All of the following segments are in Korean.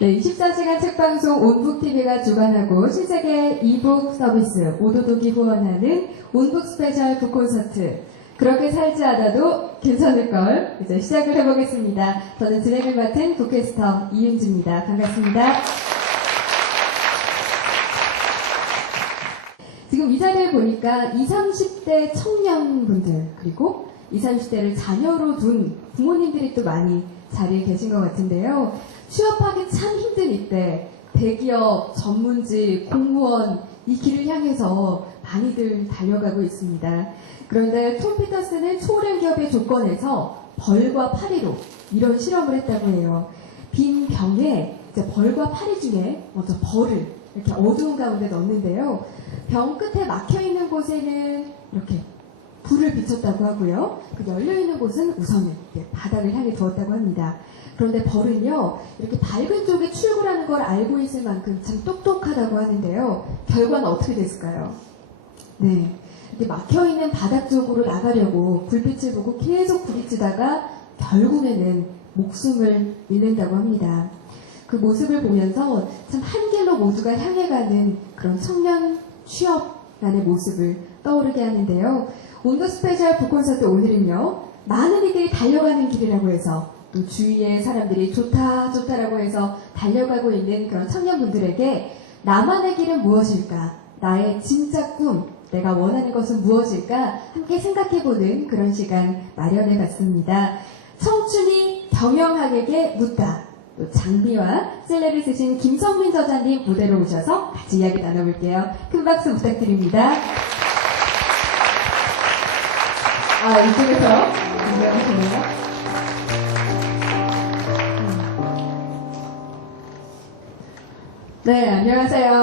네, 24시간 책방송 온북TV가 주관하고 신세계 이북 서비스 오도독이 후원하는 온북 스페셜 북콘서트 그렇게 살지 않아도 괜찮을걸 이제 시작을 해보겠습니다. 저는 진행을 맡은 북캐스터 이윤주입니다. 반갑습니다. 지금 이 자리에 보니까 20, 30대 청년분들 그리고 20, 30대를 자녀로 둔 부모님들이 또 많이 자리에 계신 것 같은데요. 취업하기 참 힘든 이때 대기업, 전문직, 공무원 이 길을 향해서 많이들 달려가고 있습니다. 그런데 톰 피터슨은 초월형 기업의 조건에서 벌과 파리로 이런 실험을 했다고 해요. 빈 병에 이제 벌과 파리 중에 먼저 벌을 이렇게 어두운 가운데 넣는데요. 병 끝에 막혀있는 곳에는 이렇게 불을 비췄다고 하고요. 그 열려있는 곳은 우선은 바닥을 향해 두었다고 합니다. 그런데 벌은요, 이렇게 밝은 쪽에 출구라는 걸 알고 있을 만큼 참 똑똑하다고 하는데요. 결과는 어떻게 됐을까요? 네. 이렇게 막혀있는 바닥 쪽으로 나가려고 불빛을 보고 계속 부딪히다가 결국에는 목숨을 잃는다고 합니다. 그 모습을 보면서 참 한 길로 모두가 향해가는 그런 청년 취업란의 모습을 떠오르게 하는데요. 온도 스페셜 북콘서트 오늘은요, 많은 이들이 달려가는 길이라고 해서 또 주위에 사람들이 좋다라고 해서 달려가고 있는 그런 청년분들에게 나만의 길은 무엇일까? 나의 진짜 꿈, 내가 원하는 것은 무엇일까? 함께 생각해보는 그런 시간 마련해봤습니다. 청춘이 경영학에게 묻다. 또 장비와 셀레를 쓰신 김성민 저자님 무대로 오셔서 같이 이야기 나눠볼게요. 큰 박수 부탁드립니다. 이쪽에서 안녕하세요. 네, 안녕하세요.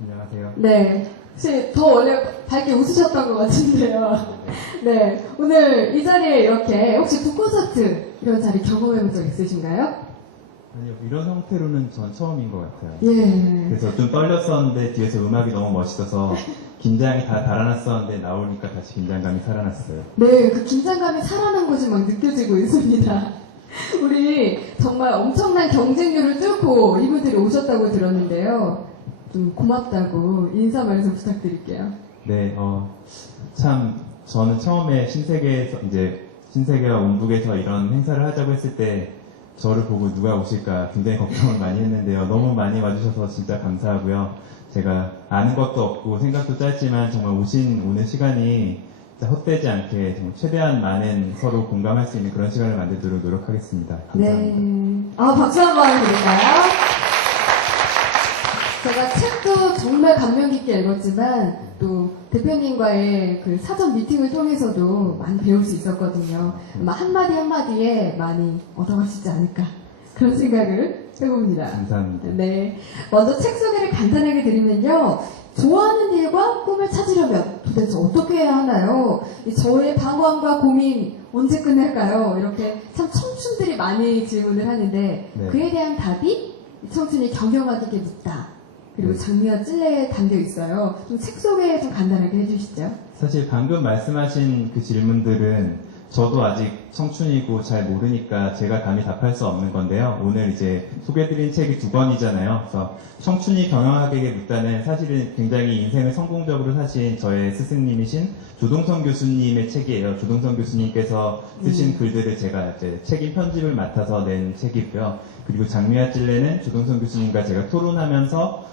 안녕하세요. 네, 혹시 더 원래 밝게 웃으셨던 것 같은데요. 네, 오늘 이 자리에 이렇게 혹시 북콘서트 이런 자리 경험해본 적 있으신가요? 아니요, 이런 형태로는 전 처음인 것 같아요. 예. 그래서 좀 떨렸었는데 뒤에서 음악이 너무 멋있어서 긴장이 다 달아났었는데 나오니까 다시 긴장감이 살아났어요. 네, 그 긴장감이 살아난 것이 막 느껴지고 있습니다. 우리 정말 엄청난 경쟁률을 뚫고 이분들이 오셨다고 들었는데요. 좀 고맙다고 인사 말씀 부탁드릴게요. 네, 참 저는 처음에 신세계와 온북에서 이런 행사를 하자고 했을 때 저를 보고 누가 오실까 굉장히 걱정을 많이 했는데요. 너무 많이 와주셔서 진짜 감사하고요. 제가 아는 것도 없고 생각도 짧지만 정말 오늘 시간이 헛되지 않게 정말 최대한 많은 서로 공감할 수 있는 그런 시간을 만들도록 노력하겠습니다. 감사합니다. 네. 박수 한번 드릴까요? 제가 책도 정말 감명 깊게 읽었지만 또 대표님과의 그 사전 미팅을 통해서도 많이 배울 수 있었거든요. 아마 한마디에 많이 얻어가시지 않을까 그런 생각을 해봅니다. 감사합니다. 네. 먼저 책 소개를 간단하게 드리면요. 좋아하는 일과 꿈을 찾으려면 도대체 어떻게 해야 하나요? 저의 방황과 고민 언제 끝날까요? 이렇게 참 청춘들이 많이 질문을 하는데 네. 그에 대한 답이 청춘이 경영학에게 묻다. 그리고 장미와 찔레에 담겨 있어요. 좀 책 소개 좀 간단하게 해주시죠. 사실 방금 말씀하신 그 질문들은 저도 아직 청춘이고 잘 모르니까 제가 감히 답할 수 없는 건데요. 오늘 이제 소개해드린 책이 2권이잖아요. 그래서 청춘이 경영학에게 묻다는 사실은 굉장히 인생을 성공적으로 사신 저의 스승님이신 조동성 교수님의 책이에요. 조동성 교수님께서 쓰신 글들을 제가 이제 책임 편집을 맡아서 낸 책이고요. 그리고 장미와 찔레는 조동성 교수님과 제가 토론하면서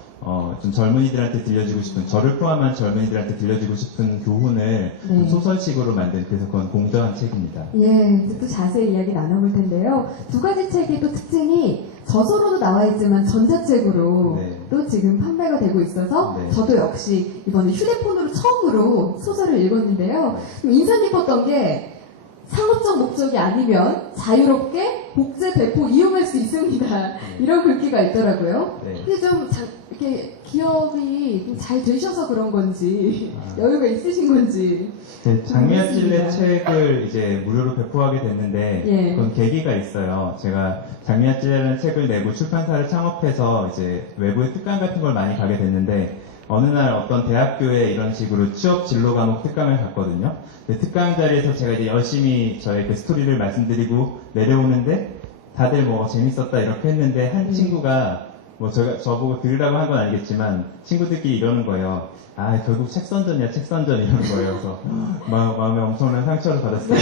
좀 젊은이들한테 들려주고 싶은, 저를 포함한 젊은이들한테 들려주고 싶은 교훈을 좀 소설식으로 만든, 그래서 그건 공저한 책입니다. 예, 이제 또 자세히 이야기 나눠볼 텐데요. 두 가지 책이 또 특징이 저서로도 나와 있지만 전자책으로 또 지금 판매가 되고 있어서 저도 역시 이번에 휴대폰으로 처음으로 소설을 읽었는데요. 인상 깊었던 게 상업적 목적이 아니면 자유롭게 복제 배포 이용할 수 있습니다. 이런 글귀가 있더라고요. 근데 좀 이렇게 기업이 좀 잘 되셔서 그런 건지 여유가 있으신 건지. 네, 장미와 찔레 책을 이제 무료로 배포하게 됐는데 그건 계기가 있어요. 제가 장미와 찔레라는 책을 내고 출판사를 창업해서 이제 외부의 특강 같은 걸 많이 가게 됐는데 어느 날 어떤 대학교에 이런 식으로 취업 진로 과목 특강을 갔거든요. 특강 자리에서 제가 이제 열심히 저의 그 스토리를 말씀드리고 내려오는데 다들 뭐 재밌었다 이렇게 했는데 한 친구가 뭐 저보고 들으라고 한 건 아니겠지만 친구들끼리 이러는 거예요. 아 결국 책 선전이야 책 선전 이러는 거예요. 그래서 마음에 엄청난 상처를 받았어요.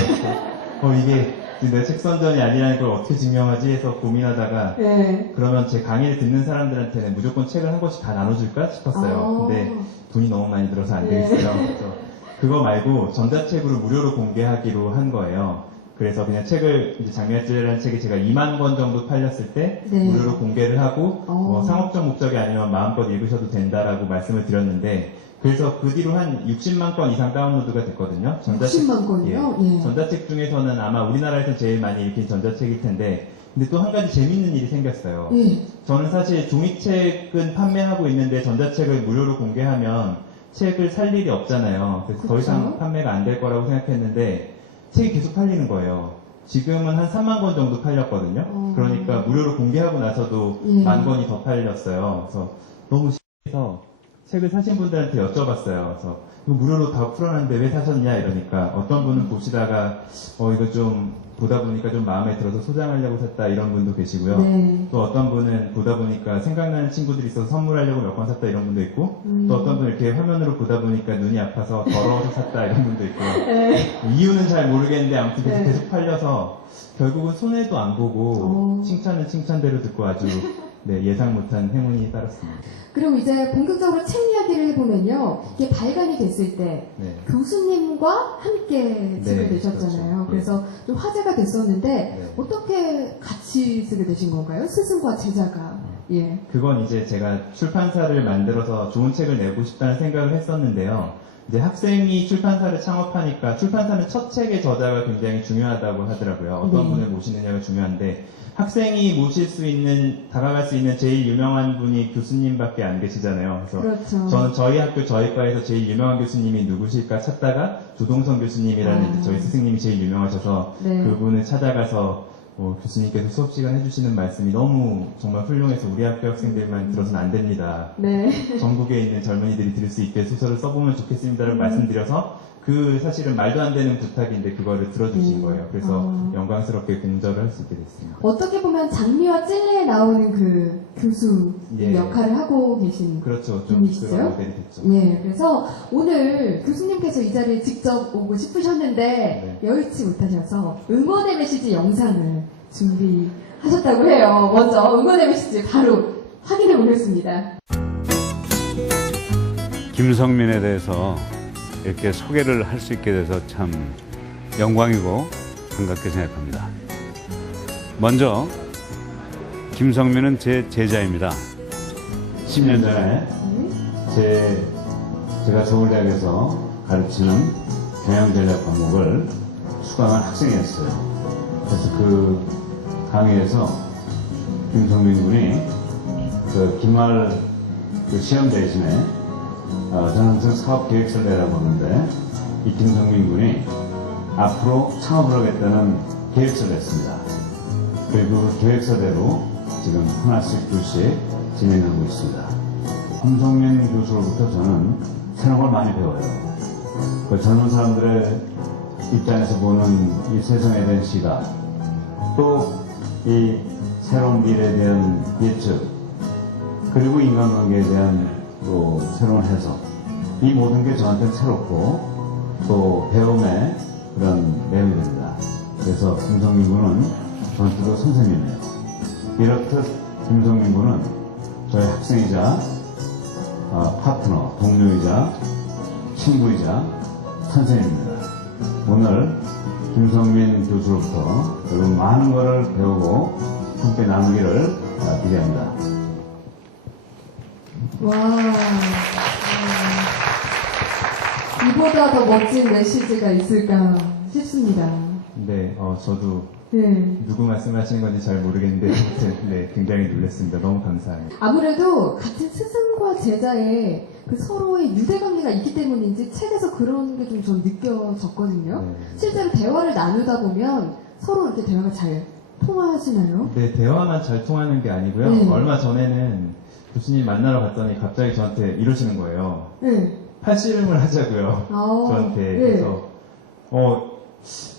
그래서 이게 내 책 선전이 아니라는 걸 어떻게 증명하지 해서 고민하다가 네. 그러면 제 강의를 듣는 사람들한테는 무조건 책을 한 권씩 다 나눠줄까 싶었어요. 근데 돈이 너무 많이 들어서 안 되겠어요. 그래서 그거 말고 전자책으로 무료로 공개하기로 한 거예요. 그래서 그냥 책을 이제 장미아찔레라는 책이 제가 2만 권 정도 팔렸을 때 네. 무료로 공개를 하고 뭐 상업적 목적이 아니면 마음껏 읽으셔도 된다라고 말씀을 드렸는데 그래서 그 뒤로 한 60만 건 이상 다운로드가 됐거든요. 60만 건이요? 예. 전자책 중에서는 아마 우리나라에서 제일 많이 읽힌 전자책일 텐데 근데 또 한 가지 재밌는 일이 생겼어요. 예. 저는 사실 종이책은 판매하고 있는데 전자책을 무료로 공개하면 책을 살 일이 없잖아요. 그래서 더 이상 판매가 안 될 거라고 생각했는데 책이 계속 팔리는 거예요. 지금은 한 3만 권 정도 팔렸거든요. 그러니까 무료로 공개하고 나서도 예. 1만 권이 더 팔렸어요. 그래서 너무 신기해서 책을 사신 분들한테 여쭤봤어요. 그래서 이거 무료로 다 풀어놨는데 왜 사셨냐 이러니까 어떤 분은 보시다가 이거 좀 보다 보니까 좀 마음에 들어서 소장하려고 샀다 이런 분도 계시고요. 네. 또 어떤 분은 보다 보니까 생각나는 친구들이 있어서 선물하려고 몇 권 샀다 이런 분도 있고 또 어떤 분은 이렇게 화면으로 보다 보니까 눈이 아파서 더러워서 샀다 이런 분도 있고요. 네. 이유는 잘 모르겠는데 아무튼 네. 계속 팔려서 결국은 손해도 안 보고 칭찬은 칭찬대로 듣고 아주 예상 못한 행운이 따랐습니다. 그리고 이제 본격적으로 책 이야기를 해보면요. 이게 발간이 됐을 때 네. 교수님과 함께 쓰게 되셨잖아요. 그렇죠. 그래서 좀 화제가 됐었는데 네. 어떻게 같이 쓰게 되신 건가요? 스승과 제자가. 예. 그건 이제 제가 출판사를 만들어서 좋은 책을 내고 싶다는 생각을 했었는데요. 이제 학생이 출판사를 창업하니까 출판사는 첫 책의 저자가 굉장히 중요하다고 하더라고요. 어떤 네. 분을 모시느냐가 중요한데 학생이 모실 수 있는, 다가갈 수 있는 제일 유명한 분이 교수님밖에 안 계시잖아요. 그래서 그렇죠. 저는 저희 학교 저희 과에서 제일 유명한 교수님이 누구실까 찾다가 조동선 교수님이라는 이제 저희 스승님이 제일 유명하셔서 네. 그분을 찾아가서 교수님께서 수업 시간 해주시는 말씀이 너무 정말 훌륭해서 우리 학교 학생들만 들어서는 안 됩니다. 네. 전국에 있는 젊은이들이 들을 수 있게 소설을 써보면 좋겠습니다라고 말씀드려서 그 사실은 말도 안 되는 부탁인데 그거를 들어주신 거예요. 그래서 영광스럽게 공절을 할 수 있게 됐습니다. 어떻게 보면 장미와 찔레에 나오는 그 교수 예. 역할을 하고 계신 그렇죠. 좀 분이시죠? 그런 모델이 됐죠. 예, 그래서 오늘 교수님께서 이 자리에 직접 오고 싶으셨는데 여의치 못하셔서 응원의 메시지 영상을 준비하셨다고 해요. 먼저 응원의 메시지 바로 확인해 보겠습니다. 김성민에 대해서 이렇게 소개를 할 수 있게 돼서 참 영광이고 반갑게 생각합니다. 먼저 김성민은 제 제자입니다. 10년 전에 제가 서울대학에서 가르치는 경영전략 과목을 수강한 학생이었어요. 그래서 그 강의에서 김성민 군이 그 기말 그 시험 대신에 저는 항상 사업계획서를 내라고 하는데 이 김성민 군이 앞으로 창업을 하겠다는 계획서를 냈습니다. 그리고 그 계획서대로 지금 하나씩 둘씩 진행하고 있습니다. 김성민 교수로부터 저는 새로운 걸 많이 배워요. 그 젊은 사람들의 입장에서 보는 이 세상에 대한 시각, 또 이 새로운 미래에 대한 예측, 그리고 인간관계에 대한 또 새로운 해석, 이 모든 게 저한테는 새롭고 또 배움의 그런 내용이 됩니다. 그래서 김성민 군은 저한테도 선생님이에요. 이렇듯 김성민 군은 저희 학생이자 파트너, 동료이자 친구이자 선생님입니다. 오늘 김성민 교수로부터 여러분 많은 것을 배우고 함께 나누기를 기대합니다. 와, 이보다 더 멋진 메시지가 있을까 싶습니다. 네, 저도 네. 누구 말씀하시는 건지 잘 모르겠는데 굉장히 놀랐습니다. 너무 감사합니다. 아무래도 같은 스승과 제자의 그 서로의 유대관계가 있기 때문인지 책에서 그런 게 좀 전 느껴졌거든요. 실제로 대화를 나누다 보면 서로 이렇게 대화가 잘 통하시나요? 네, 대화만 잘 통하는 게 아니고요. 얼마 전에는 교수님 만나러 갔더니 갑자기 저한테 이러시는 거예요. 네. 팔씨름을 하자고요. 저한테. 네. 그래서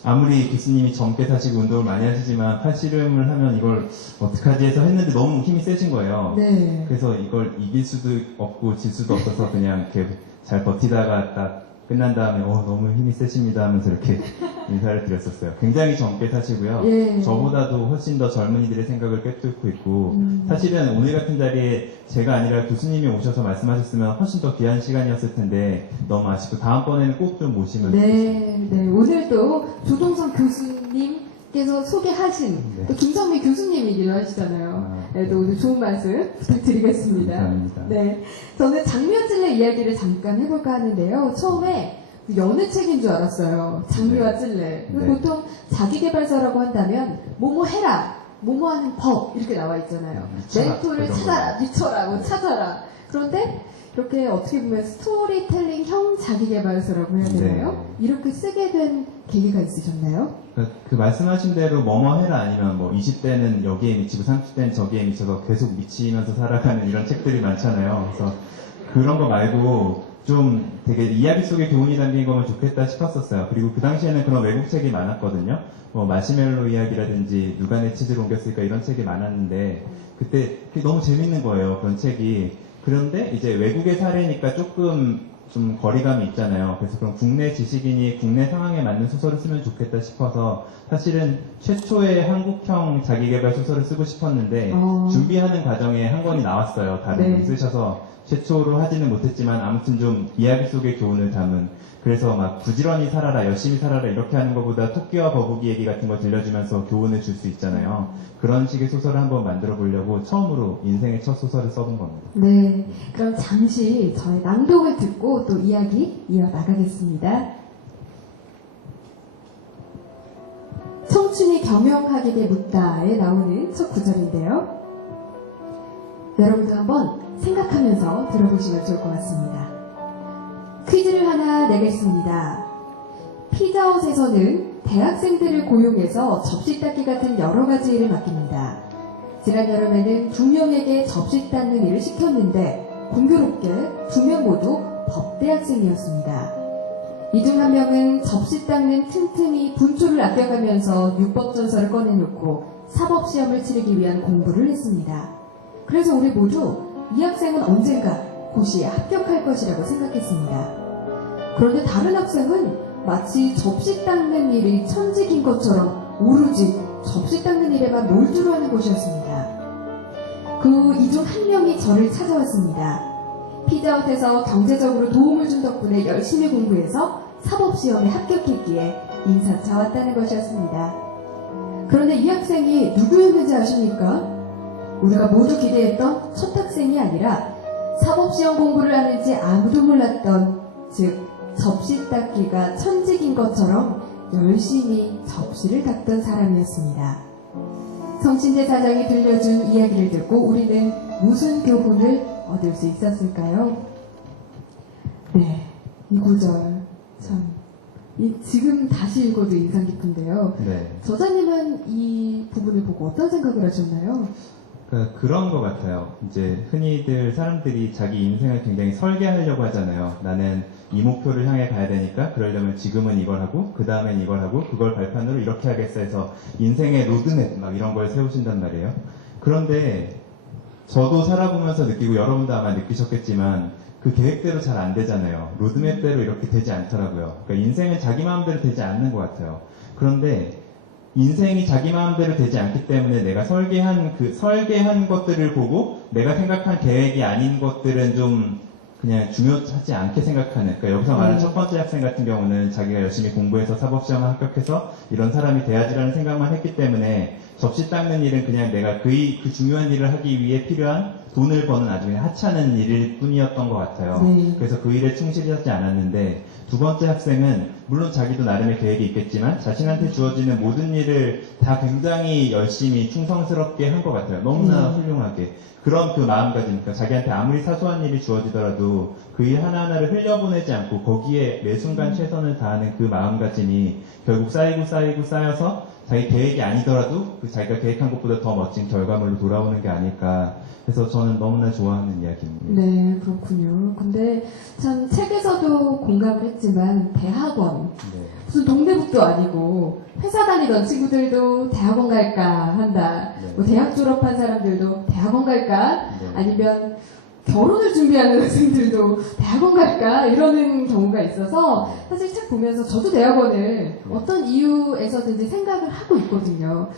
아무리 교수님이 젊게 사시고 운동을 많이 하시지만 팔씨름을 하면 이걸 어떡하지 해서 했는데 너무 힘이 세신 거예요. 네. 그래서 이걸 이길 수도 없고 질 수도 없어서 그냥 이렇게 잘 버티다가 딱 끝난 다음에 너무 힘이 세십니다 하면서 이렇게 인사를 드렸었어요. 굉장히 젊게 사시고요. 예. 저보다도 훨씬 더 젊은이들의 생각을 꿰뚫고 있고 사실은 오늘 같은 자리에 제가 아니라 교수님이 오셔서 말씀하셨으면 훨씬 더 귀한 시간이었을 텐데 너무 아쉽고 다음번에는 꼭 좀 모시면 네, 네. 오늘도 조동성 교수님께서 소개하신 네. 또 김성미 교수님이기도 하시잖아요. 네, 또 오늘 좋은 말씀 부탁드리겠습니다. 감사합니다. 네, 저는 장미와 찔레 이야기를 잠깐 해볼까 하는데요. 처음에 여느 책인 줄 알았어요. 장미와 찔레. 네. 보통 자기개발서라고 한다면 뭐뭐 해라, 뭐뭐 하는 법 이렇게 나와 있잖아요. 미쳐라, 멘토를 그런 찾아라, 거. 미쳐라고 네. 찾아라. 그런데 이렇게 어떻게 보면 스토리텔링형 자기개발서라고 해야 되나요? 네. 이렇게 쓰게 된 계기가 있으셨나요? 그 말씀하신 대로 뭐뭐 해라 아니면 뭐 20대는 여기에 미치고 30대는 저기에 미쳐서 계속 미치면서 살아가는 이런 책들이 많잖아요. 그래서 그런 거 말고 좀 되게 이야기 속에 교훈이 담긴 거면 좋겠다 싶었었어요. 그리고 그 당시에는 그런 외국 책이 많았거든요. 뭐 마시멜로 이야기라든지 누가 내 치즈를 옮겼을까 이런 책이 많았는데 그때 그게 너무 재밌는 거예요. 그런 책이. 그런데 이제 외국의 사례니까 조금 좀 거리감이 있잖아요. 그래서 그럼 국내 지식인이 국내 상황에 맞는 소설을 쓰면 좋겠다 싶어서 사실은 최초의 한국형 자기개발 소설을 쓰고 싶었는데 준비하는 과정에 한 권이 나왔어요. 다른 네. 분이 쓰셔서 최초로 하지는 못했지만 아무튼 좀 이야기 속의 교훈을 담은 그래서 막 부지런히 살아라 열심히 살아라 이렇게 하는 것보다 토끼와 거북이 얘기 같은 거 들려주면서 교훈을 줄 수 있잖아요. 그런 식의 소설을 한번 만들어 보려고 처음으로 인생의 첫 소설을 써본 겁니다. 네, 그럼 잠시 저의 낭독을 듣고 또 이야기 이어나가겠습니다. 청춘이 겸용하게 묻다에 나오는 첫 구절인데요. 여러분도 한번 생각하면서 들어보시면 좋을 것 같습니다. 퀴즈를 하나 내겠습니다. 피자헛에서는 대학생들을 고용해서 접시 닦기 같은 여러 가지 일을 맡깁니다. 지난 여름에는 2명에게 접시 닦는 일을 시켰는데 공교롭게 2명 모두 법대학생이었습니다. 이 중 한 명은 접시 닦는 틈틈이 분초를 아껴가면서 육법전서를 꺼내놓고 사법시험을 치르기 위한 공부를 했습니다. 그래서 우리 모두 이 학생은 언젠가 고시에 합격할 것이라고 생각했습니다. 그런데 다른 학생은 마치 접시 닦는 일이 천직인 것처럼 오로지 접시 닦는 일에만 몰두를 하는 것이었습니다. 이 중 한 명이 저를 찾아왔습니다. 피자헛에서 경제적으로 도움을 준 덕분에 열심히 공부해서 사법시험에 합격했기에 인사차 왔다는 것이었습니다. 그런데 이 학생이 누구였는지 아십니까? 우리가 모두 기대했던 첫 학생이 아니라 사법시험 공부를 하는지 아무도 몰랐던 즉 접시 닦기가 천직인 것처럼 열심히 접시를 닦던 사람이었습니다. 성신재 사장이 들려준 이야기를 듣고 우리는 무슨 교훈을 얻을 수 있었을까요? 네, 이 구절 참 지금 다시 읽어도 인상 깊은데요. 네. 저자님은 이 부분을 보고 어떤 생각을 하셨나요? 그런 것 같아요. 이제 흔히들 사람들이 자기 인생을 굉장히 설계하려고 하잖아요. 나는 이 목표를 향해 가야 되니까 그러려면 지금은 이걸 하고 그 다음엔 이걸 하고 그걸 발판으로 이렇게 하겠어 해서 인생의 로드맵 막 이런 걸 세우신단 말이에요. 그런데 저도 살아보면서 느끼고 여러분도 아마 느끼셨겠지만 그 계획대로 잘 안 되잖아요. 로드맵대로 이렇게 되지 않더라고요. 그러니까 인생은 자기 마음대로 되지 않는 것 같아요. 그런데 인생이 자기 마음대로 되지 않기 때문에 내가 설계한 것들을 보고 내가 생각한 계획이 아닌 것들은 좀 그냥 중요하지 않게 생각하는, 그러니까 여기서 말하는 첫 번째 학생 같은 경우는 자기가 열심히 공부해서 사법시험을 합격해서 이런 사람이 돼야지라는 생각만 했기 때문에 접시 닦는 일은 그냥 내가 그 중요한 일을 하기 위해 필요한 돈을 버는 아주 그냥 하찮은 일일 뿐이었던 것 같아요. 네. 그래서 그 일에 충실하지 않았는데 두 번째 학생은 물론 자기도 나름의 계획이 있겠지만 자신한테 주어지는 모든 일을 다 굉장히 열심히 충성스럽게 한 것 같아요. 너무나 훌륭하게. 그런 그 마음가짐, 자기한테 아무리 사소한 일이 주어지더라도 그 일 하나하나를 흘려보내지 않고 거기에 매 순간 최선을 다하는 그 마음가짐이 결국 쌓이고 쌓여서 자기 계획이 아니더라도 그 자기가 계획한 것보다 더 멋진 결과물로 돌아오는 게 아닐까. 그래서 저는 너무나 좋아하는 이야기입니다. 네, 그렇군요. 근데 참 책에서도 공감을 했지만 대학원, 네. 무슨 동대북도 아니고 회사 다니던 친구들도 대학원 갈까 한다. 네. 뭐 대학 졸업한 사람들도 대학원 갈까? 네. 아니면 결혼을 준비하는 학생들도 대학원 갈까? 이러는 경우가 있어서 사실 책 보면서 저도 대학원을 어떤 이유에서든지 생각을 하고 있거든요.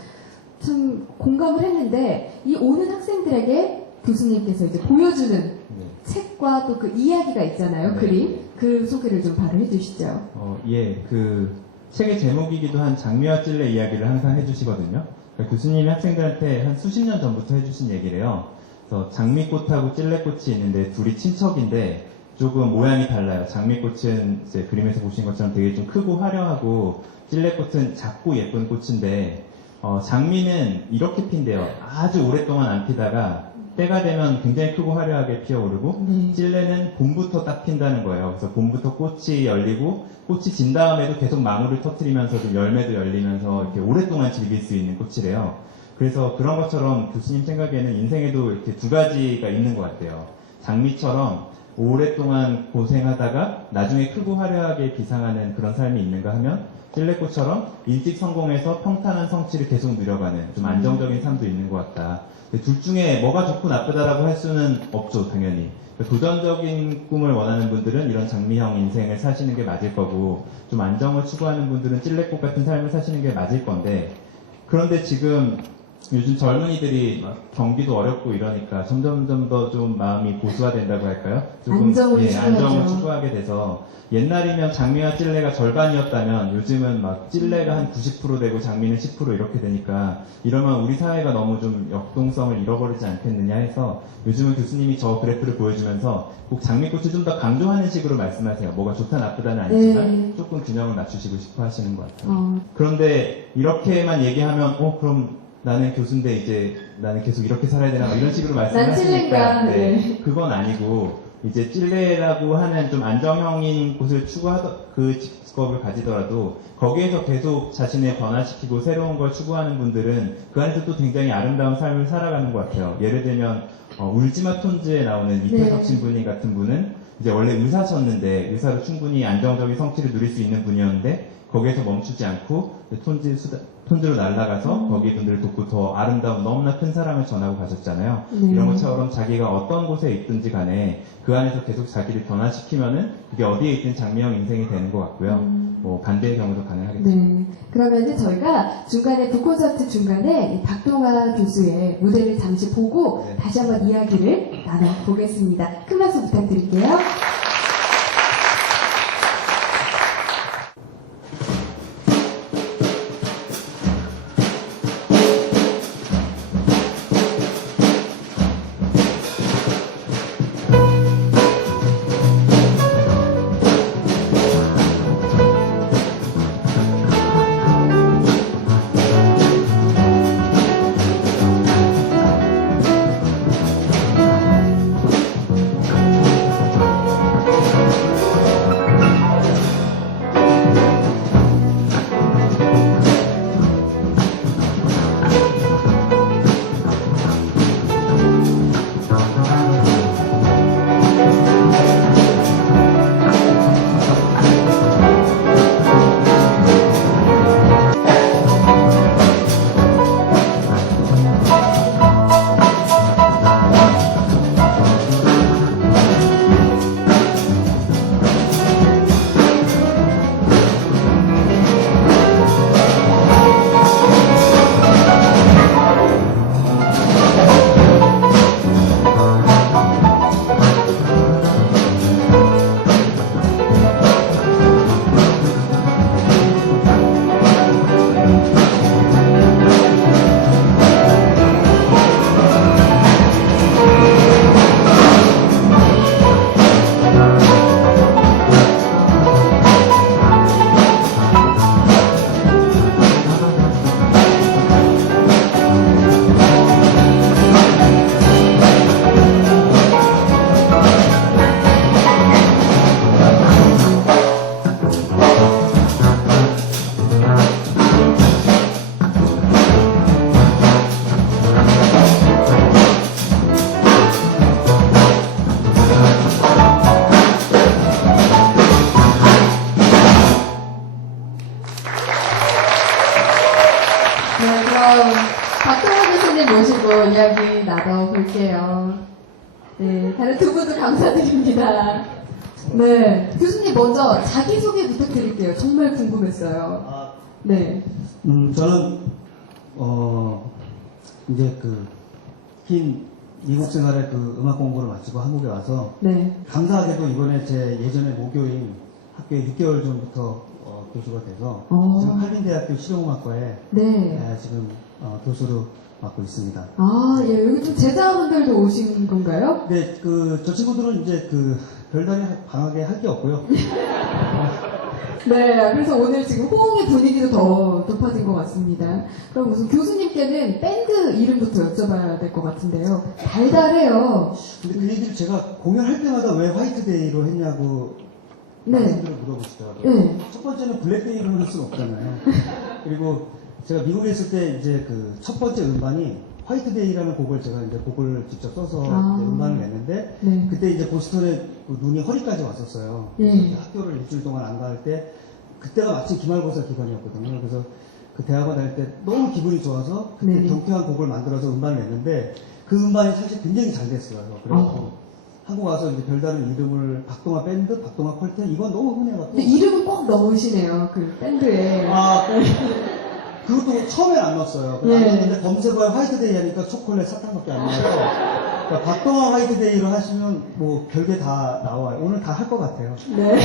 참 공감을 했는데 이 오는 학생들에게 교수님께서 이제 보여주는 네. 책과 또 그 이야기가 있잖아요. 네. 그림. 그 소개를 좀 바로 해주시죠. 예, 그 책의 제목이기도 한 장미와 찔레 이야기를 항상 해주시거든요. 그러니까 교수님이 학생들한테 한 수십 년 전부터 해주신 얘기래요. 그래서 장미꽃하고 찔레꽃이 있는데 둘이 친척인데 조금 모양이 달라요. 장미꽃은 이제 그림에서 보신 것처럼 되게 좀 크고 화려하고 찔레꽃은 작고 예쁜 꽃인데 장미는 이렇게 핀대요. 아주 오랫동안 안 피다가 때가 되면 굉장히 크고 화려하게 피어오르고 찔레는 봄부터 딱 핀다는 거예요. 그래서 봄부터 꽃이 열리고 꽃이 진 다음에도 계속 망울을 터뜨리면서 좀 열매도 열리면서 이렇게 오랫동안 즐길 수 있는 꽃이래요. 그래서 그런 것처럼 교수님 생각에는 인생에도 이렇게 두 가지가 있는 것 같아요. 장미처럼 오랫동안 고생하다가 나중에 크고 화려하게 비상하는 그런 삶이 있는가 하면 찔레꽃처럼 일찍 성공해서 평탄한 성취를 계속 누려가는 좀 안정적인 삶도 있는 것 같다. 둘 중에 뭐가 좋고 나쁘다라고 할 수는 없죠, 당연히. 도전적인 꿈을 원하는 분들은 이런 장미형 인생을 사시는 게 맞을 거고, 좀 안정을 추구하는 분들은 찔레꽃 같은 삶을 사시는 게 맞을 건데, 그런데 지금 요즘 젊은이들이 막 경기도 어렵고 이러니까 점점 더 좀 마음이 보수화된다고 할까요? 조금 안정을 안정을 추구하게 돼서 옛날이면 장미와 찔레가 절반이었다면 요즘은 막 찔레가 한 90% 되고 장미는 10% 이렇게 되니까 이러면 우리 사회가 너무 좀 역동성을 잃어버리지 않겠느냐 해서 요즘은 교수님이 저 그래프를 보여주면서 꼭 장미꽃을 좀 더 강조하는 식으로 말씀하세요. 뭐가 좋다 나쁘다는 아니지만 조금 균형을 맞추시고 싶어 하시는 것 같아요. 그런데 이렇게만 얘기하면 그럼 나는 교수인데 이제 나는 계속 이렇게 살아야 되나 막 이런 식으로 말씀하시니까 네, 그건 아니고 이제 찔레라고 하는 좀 안정형인 곳을 추구하던 그 직업을 가지더라도 거기에서 계속 자신을 변화시키고 새로운 걸 추구하는 분들은 그 안에서 또 굉장히 아름다운 삶을 살아가는 것 같아요. 예를 들면 울지마 톤즈에 나오는 이태석 신부님 같은 분은 이제 원래 의사셨는데 의사로 충분히 안정적인 성취를 누릴 수 있는 분이었는데 거기에서 멈추지 않고 톤즈로 날아가서 거기 분들을 돕고 더 아름다운 너무나 큰 사랑을 전하고 가셨잖아요. 이런 것처럼 자기가 어떤 곳에 있든지 간에 그 안에서 계속 자기를 변화시키면은 그게 어디에 있든 장미형 인생이 되는 것 같고요. 뭐 반대의 경우도 가능하겠죠. 네. 그러면 저희가 중간에 북콘서트 중간에 박동아 교수의 무대를 잠시 보고 다시 한번 이야기를 나눠보겠습니다. 큰 박수 부탁드릴게요. 넣어볼게요. 네, 다른 두 분도 감사드립니다. 네, 교수님 먼저 자기소개 부탁드릴게요. 정말 궁금했어요. 아, 네. 저는 이제 긴 미국 생활의 음악 공부를 마치고 한국에 와서 네. 감사하게도 이번에 제 예전에 모교인 학교에 6개월 전부터 교수가 돼서 지금 한림대학교 실용음악과에 네. 지금 교수로 맡고 있습니다. 아, 예, 여기 좀 제자분들도 오신 건가요? 근데 저 친구들은 이제 별다른 방학에 할 게 없고요. 네, 그래서 오늘 지금 호응의 분위기도 더 높아진 것 같습니다. 그럼 우선 교수님께는 밴드 이름부터 여쭤봐야 될 것 같은데요. 달달해요. 근데 그 얘기를 제가 공연할 때마다 왜 화이트데이로 했냐고 네. 많은 물어보시더라고요. 네. 첫 번째는 블랙데이로 할 수는 없잖아요. 그리고 제가 미국에 있을 때 이제 첫 번째 음반이 화이트데이라는 곡을 제가 이제 곡을 직접 써서 아. 이제 음반을 냈는데 네. 그때 이제 보스턴에 눈이 허리까지 왔었어요. 예. 학교를 일주일 동안 안 갈 때 그때가 마침 기말고사 기간이었거든요. 그래서 대학원 다닐 때 너무 기분이 좋아서 그때 네. 경쾌한 곡을 만들어서 음반을 냈는데 그 음반이 사실 굉장히 잘 됐어요. 그래서 한국 와서 이제 별다른 이름을 박동화 밴드, 박동화 퀄텐 이건 너무 흔해갖고 근데 이름은 꼭 넣으시네요. 그 밴드에. 그것도 처음에 안 넣었어요. 네. 안 넣었는데 검색어에 화이트데이 하니까 초콜릿 사탕밖에 안 나와서 그러니까 박동화 화이트데이로 하시면 뭐 별게 다 나와요. 오늘 다 할 것 같아요. 네.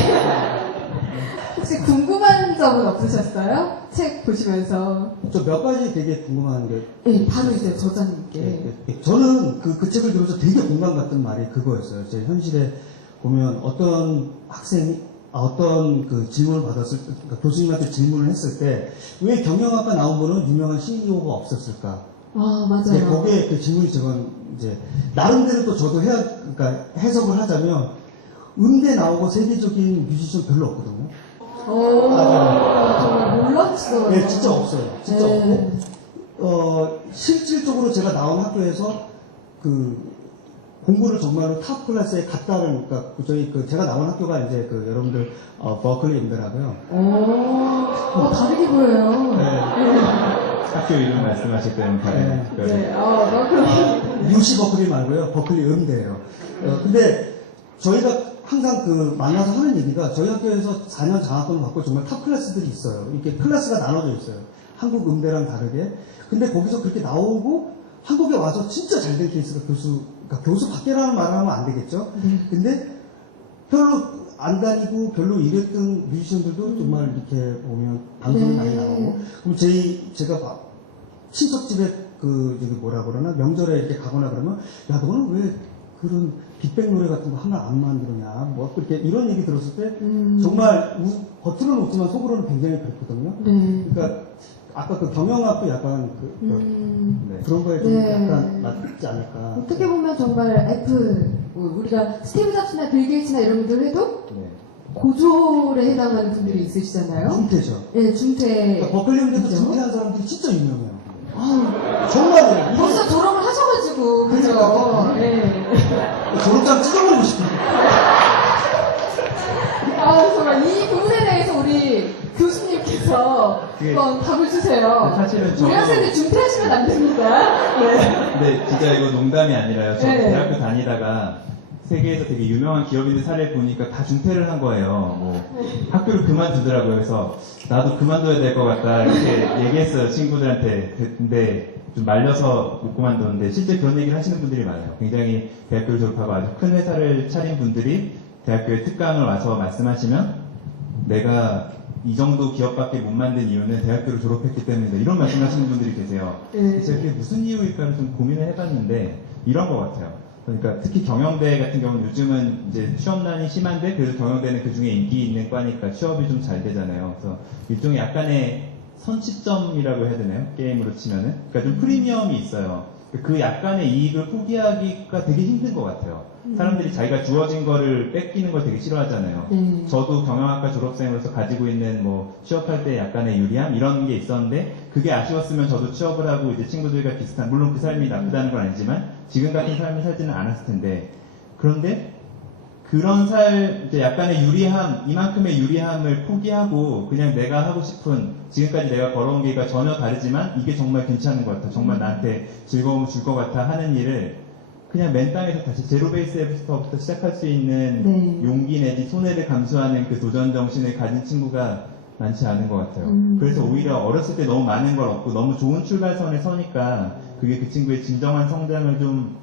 혹시 궁금한 점은 없으셨어요? 책 보시면서. 저 몇 가지 되게 궁금한 게 네, 바로 이제 저자님께. 저는 그 책을 들으면서 되게 공감 갔던 말이 그거였어요. 제 현실에 보면 어떤 학생이 어떤 질문을 받았을 때, 그러니까 교수님한테 질문을 했을 때 왜 경영학과 나온 분은 유명한 CEO가 없었을까? 아, 이제 맞아요. 거기에 그 질문이 저건 이제 나름대로 또 저도 그러니까 해석을 하자면 음대 나오고 세계적인 뮤지션 별로 없거든요. 정말 몰랐어요. 네, 진짜 없어요. 진짜 네. 없고 실질적으로 제가 나온 학교에서 공부를 정말로 탑 클래스에 갔다는, 그러니까 저희 제가 나온 학교가 이제 여러분들 버클리 인대라고요. 다르게 보여요. 네. 학교 이름 말씀하실 때는 다른 특별히. 네, 버클리. UC 버클리 말고요. 버클리 음대예요. 근데 저희가 항상 만나서 하는 얘기가 저희 학교에서 4년 장학금을 받고 정말 탑 클래스들이 있어요. 이렇게 클래스가 나눠져 있어요. 한국 음대랑 다르게. 근데 거기서 그렇게 나오고 한국에 와서 진짜 잘 된 케이스가 그러니까 교수 밖에라는 말을 하면 안 되겠죠. 근데 별로 안 다니고 별로 이랬던 뮤지션들도 정말 이렇게 보면 방송에 많이 나오고. 그럼 제가 친척집에 뭐라 그러나 명절에 이렇게 가거나 그러면 야 너는 왜 그런 빅뱅 노래 같은 거 하나 안 만들었냐 뭐 그렇게 이런 얘기 들었을 때 정말 겉으로는 웃지만 속으로는 굉장히 그랬거든요. 네. 그러니까 아까 경영학도 약간 네. 그런 거에 좀 네. 약간 맞지 않을까. 어떻게 보면 정말 애플, 우리가 스티브 잡스나 빌 게이츠나 이런 분들 해도 네. 고졸에 해당하는 분들이 있으시잖아요. 중퇴죠. 네, 중퇴. 그러니까 버클리 음대도 그죠? 중퇴한 사람들이 진짜 유명해요. 아, 정말요. 벌써 졸업을 하셔가지고, 그죠? 네. 졸업장 찢어버리고 싶어요. 정말 이 부분에 대해서 우리 교수님께서 그게- 한번 답을 주세요. 사실은 우리 저도- 학생들 중퇴하시면 안 됩니다. 네. 근데 진짜 이거 농담이 아니라요. 저 네. 대학교 다니다가 세계에서 되게 유명한 기업인들 사례 보니까 다 중퇴를 한 거예요. 뭐 학교를 그만두더라고요. 그래서 나도 그만둬야 될 것 같다 이렇게 얘기했어요 친구들한테. 근데 좀 말려서 못 그만뒀는데 실제 그런 얘기를 하시는 분들이 많아요. 굉장히 대학교를 졸업하고 아주 큰 회사를 차린 분들이 대학교에 특강을 와서 말씀하시면 내가 이 정도 기업밖에 못 만든 이유는 대학교를 졸업했기 때문이다. 이런 말씀하시는 분들이 계세요. 네. 제가 그게 무슨 이유일까를 좀 고민을 해봤는데 이런 것 같아요. 그러니까 특히 경영대 같은 경우는 요즘은 이제 취업난이 심한데 그래도 경영대는 그 중에 인기 있는 과니까 취업이 좀 잘 되잖아요. 그래서 일종의 약간의 선취점이라고 해야 되나요? 게임으로 치면은. 그러니까 좀 프리미엄이 있어요. 그 약간의 이익을 포기하기가 되게 힘든 것 같아요. 사람들이 자기가 주어진 거를 뺏기는 걸 되게 싫어하잖아요. 네. 저도 경영학과 졸업생으로서 가지고 있는 취업할 때 약간의 유리함 이런 게 있었는데 그게 아쉬웠으면 저도 취업을 하고 이제 친구들과 비슷한, 물론 그 삶이 나쁘다는 건 아니지만 지금 같은 삶을 살지는 않았을 텐데, 그런데 그런 이제 약간의 유리함, 이만큼의 유리함을 포기하고 그냥 내가 하고 싶은, 지금까지 내가 걸어온 길과 전혀 다르지만 이게 정말 괜찮은 것 같아, 정말 나한테 즐거움을 줄 것 같아 하는 일을 그냥 맨 땅에서 다시 제로 베이스부터 시작할 수 있는 네. 용기 내지 손해를 감수하는 그 도전 정신을 가진 친구가 많지 않은 것 같아요. 그래서 오히려 어렸을 때 너무 많은 걸 얻고 너무 좋은 출발선에 서니까 그게 그 친구의 진정한 성장을 좀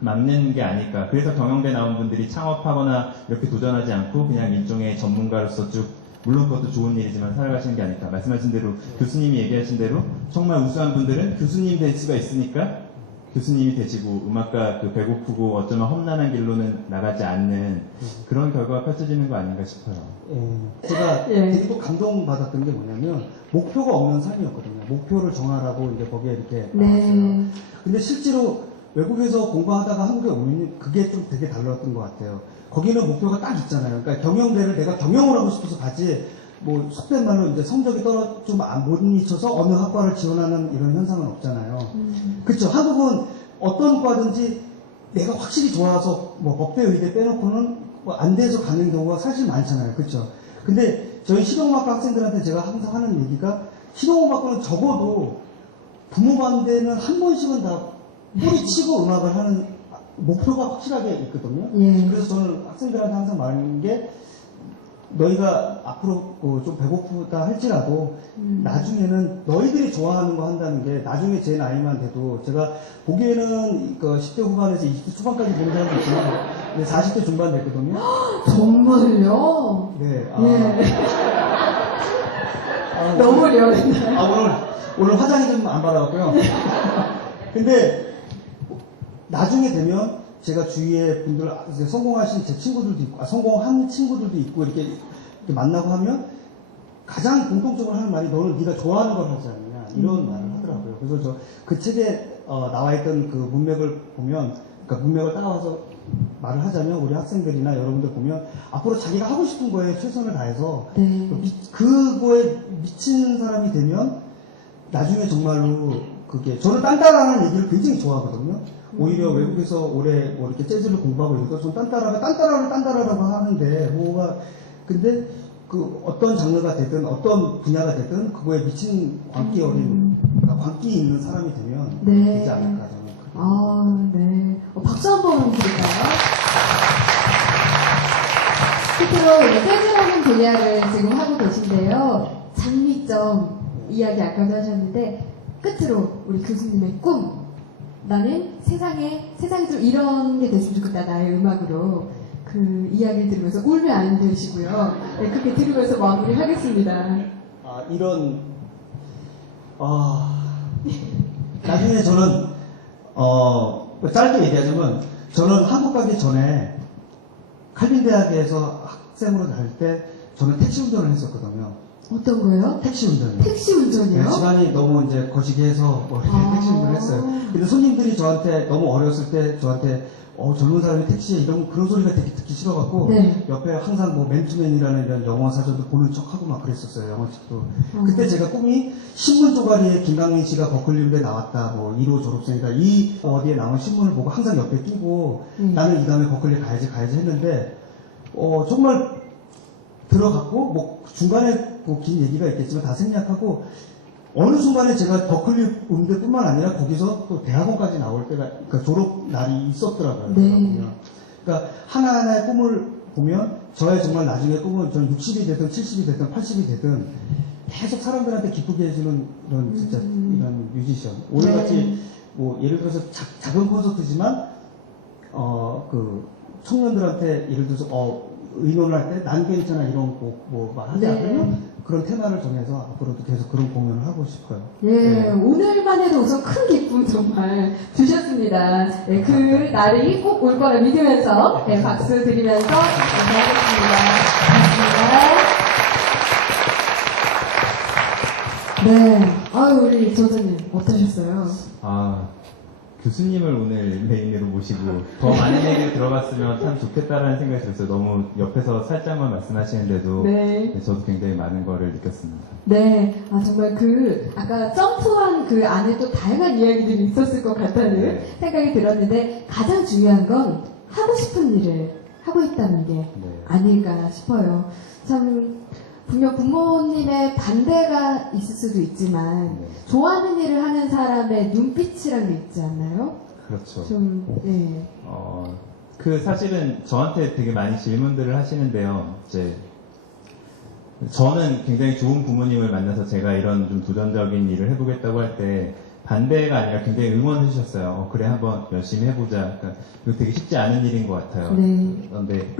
막는 게 아닐까. 그래서 경영대 나온 분들이 창업하거나 이렇게 도전하지 않고 그냥 일종의 전문가로서 쭉, 물론 그것도 좋은 일이지만 살아가시는 게 아닐까. 말씀하신 대로, 교수님이 얘기하신 대로 정말 우수한 분들은 교수님 될 수가 있으니까 교수님이 되시고 음악가 그 배고프고 어쩌면 험난한 길로는 나가지 않는 그런 결과가 펼쳐지는 거 아닌가 싶어요. 예, 제가 예. 되게 또 감동받았던 게 뭐냐면 목표가 없는 삶이었거든요. 목표를 정하라고 이제 거기에 이렇게 나왔어요. 네. 근데 실제로 외국에서 공부하다가 한국에 오면 그게 좀 되게 달랐던 것 같아요. 거기는 목표가 딱 있잖아요. 그러니까 경영대를 내가 경영을 하고 싶어서 가지, 뭐 속된 말로 이제 성적이 못 미쳐서 어느 학과를 지원하는 이런 현상은 없잖아요. 그렇죠. 한국은 어떤 과든지 내가 확실히 좋아서 뭐 법대, 의대 빼놓고는 뭐 안 돼서 가는 경우가 사실 많잖아요. 그렇죠. 근데 저희 실용음악과 학생들한테 제가 항상 하는 얘기가, 실용음악과는 적어도 부모 반대는 한 번씩은 다 뿌리치고 음악을 하는 목표가 확실하게 있거든요. 예. 그래서 저는 학생들한테 항상 말하는 게, 너희가 앞으로 좀 배고프다 할지라도 나중에는 너희들이 좋아하는 거 한다는 게, 나중에 제 나이만 돼도, 제가 보기에는 그 10대 후반에서 20대 초반까지 보는 사람도 있지만 40대 중반 됐거든요. 정말요? 네. 예. 너무 리얼했나요? 오늘 화장이 좀 안 받아갖고요. 근데 나중에 되면 제가 주위에 분들, 이제 성공하신 제 친구들도 있고, 성공한 친구들도 있고, 이렇게 만나고 하면 가장 공통적으로 하는 말이, 너는 네가 좋아하는 걸 하지 않느냐, 이런 말을 하더라고요. 그래서 저 그 책에 나와 있던 그 문맥을 보면, 그러니까 문맥을 따라와서 말을 하자면, 우리 학생들이나 여러분들 보면 앞으로 자기가 하고 싶은 거에 최선을 다해서 네. 그거에 미친 사람이 되면 나중에 정말로 그게, 저는 딴따라하는 얘기를 굉장히 좋아하거든요. 오히려 외국에서 오래 뭐 이렇게 재즈를 공부하고 이러니까 좀 딴따라라고 하는데, 근데 그 어떤 장르가 되든 어떤 분야가 되든 그거에 미친 광기 어린, 그러니까 광기 있는 사람이 되면 네. 되지 않을까, 저는. 그렇게 아, 네. 박수 한번 드릴까요? 끝으로 재즈라는 분야를 지금 하고 계신데요. 장미점 이야기 아까도 하셨는데, 끝으로 우리 교수님의 꿈. 나는 세상에 좀 이런 게 됐으면 좋겠다, 나의 음악으로. 그 이야기를 들으면서 울면 안 되시고요. 네, 그렇게 들으면서 마무리하겠습니다. 나중에 저는, 짧게 얘기하자면, 저는 한국 가기 전에 칼빈대학에서 학생으로 다닐 때 저는 택시 운전을 했었거든요. 어떤 거요? 택시 운전이요. 택시 운전이요? 네, 시간이 너무 이제 거시기해서 이렇게 택시 운전을 했어요. 근데 손님들이 저한테 너무 어렸을 때 저한테 젊은 사람이 택시에 그런 소리가 되게 듣기 싫어갖고 네. 옆에 항상 뭐 맨투맨이라는 이런 영어 사전도 보는 척하고 막 그랬었어요. 영어책도. 그때 제가 꿈이 신문 쪼가리에 김강민 씨가 버클리대 나왔다, 뭐 1호 졸업생이다, 이 어디에 나온 신문을 보고 항상 옆에 끼고 나는 이 다음에 버클리 가야지 했는데 정말 들어갔고, 뭐 중간에 긴 얘기가 있겠지만 다 생략하고, 어느 순간에 제가 버클리 음대뿐만 아니라 거기서 또 대학원까지 나올 때가, 그러니까 졸업 날이 있었더라고요. 네. 그러니까 하나하나의 꿈을 보면 저의 정말 나중에 꿈은 전 60이 되든 70이 되든 80이 되든 계속 사람들한테 기쁘게 해주는 이런 진짜 이런 뮤지션. 오늘같이 뭐 예를 들어서 작은 콘서트지만 그 청년들한테 예를 들어서 의논을 할 때 난 괜찮아 이런 곡 뭐 말하지 않으면 그런 테마를 정해서 앞으로도 계속 그런 공연을 하고 싶어요. 네, 오늘만 해도 우선 큰 기쁨 정말 주셨습니다. 네, 그 날이 꼭 올 거라 믿으면서 박수 드리면서 인사하겠습니다. 고맙습니다. 네, 아유 우리 조선님 어떠셨어요? 교수님을 오늘 메인으로 모시고 더 많은 얘기를 들어봤으면 참 좋겠다라는 생각이 들었어요. 너무 옆에서 살짝만 말씀하시는데도 네. 저도 굉장히 많은 거를 느꼈습니다. 네, 정말 아까 점프한 그 안에 또 다양한 이야기들이 있었을 것 같다는 생각이 들었는데, 가장 중요한 건 하고 싶은 일을 하고 있다는 게 네. 아닐까 싶어요. 참 분명 부모님의 반대가 있을 수도 있지만 네. 좋아하는 일을 하는 사람의 눈빛이란 게 있지 않나요? 그렇죠. 좀 네. 그 사실은 저한테 되게 많이 질문들을 하시는데요. 이제 저는 굉장히 좋은 부모님을 만나서 제가 이런 좀 도전적인 일을 해보겠다고 할 때 반대가 아니라 굉장히 응원해 주셨어요. 그래 한번 열심히 해보자. 그러니까 이거 되게 쉽지 않은 일인 것 같아요. 네. 그런데